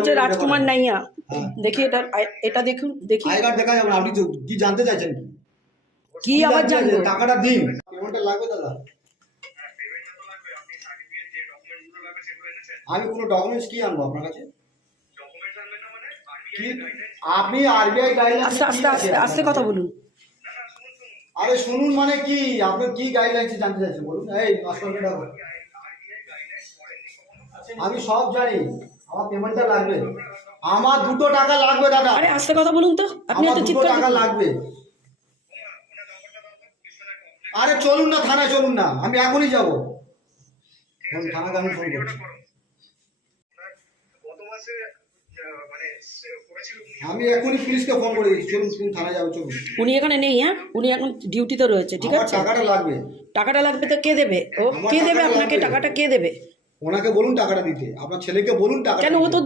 হচ্ছে রাজকুমার নাইয়া। দেখি এটা দেখুন, দেখি আই কার্ড দেখা যাবে না। আপনি কি জানতে চাইছেন? কি আবার জানবো? টাকাটা দিন। পেমেন্টটা লাগবে দাদা? আমি কোনো ডকুমেন্টস কি আনবো আপনার কাছে? কি আপনি আরবিআই গাইডলাইন আস্তে আস্তে আস্তে আস্তে কথা বলুন। আরে শুনুন মানে কি, আপনি কি গাইডলাইনস জানতে চাইছেন বলুন। এই মাস্টারকে ডাকো। আমি সব জানি, আমার পেমেন্টটা লাগবে। আমার 2 টাকা লাগবে দাদা। আরে আস্তে কথা বলুন তো, আপনি আমার এত 2 চিৎকার টাকা করছেন। লাগবে। আরে চলুন না থানায়, চলুন না, আমি এখনই যাবো। থানাকে আমি ফোন করছি। আমি এখনই পুলিশকে ফোন করে দিচ্ছি। চলুন, কোন থানায় যাবো, চলুন। উনি এখানে নেই, হ্যাঁ, উনি এখন ডিউটিতে রয়েছে, ঠিক আমার আছে? টাকাটা লাগবে। টাকাটা লাগবে তো কে দেবে? ও আমার কে দেবে টাকাটা আপনাকে লাগবে। টাকাটা? কে দেবে? ওনাকে বলুন টাকাটা দিতে, আপনার ছেলেকে বলুন টাকাটা কেন? ও দিতে। তো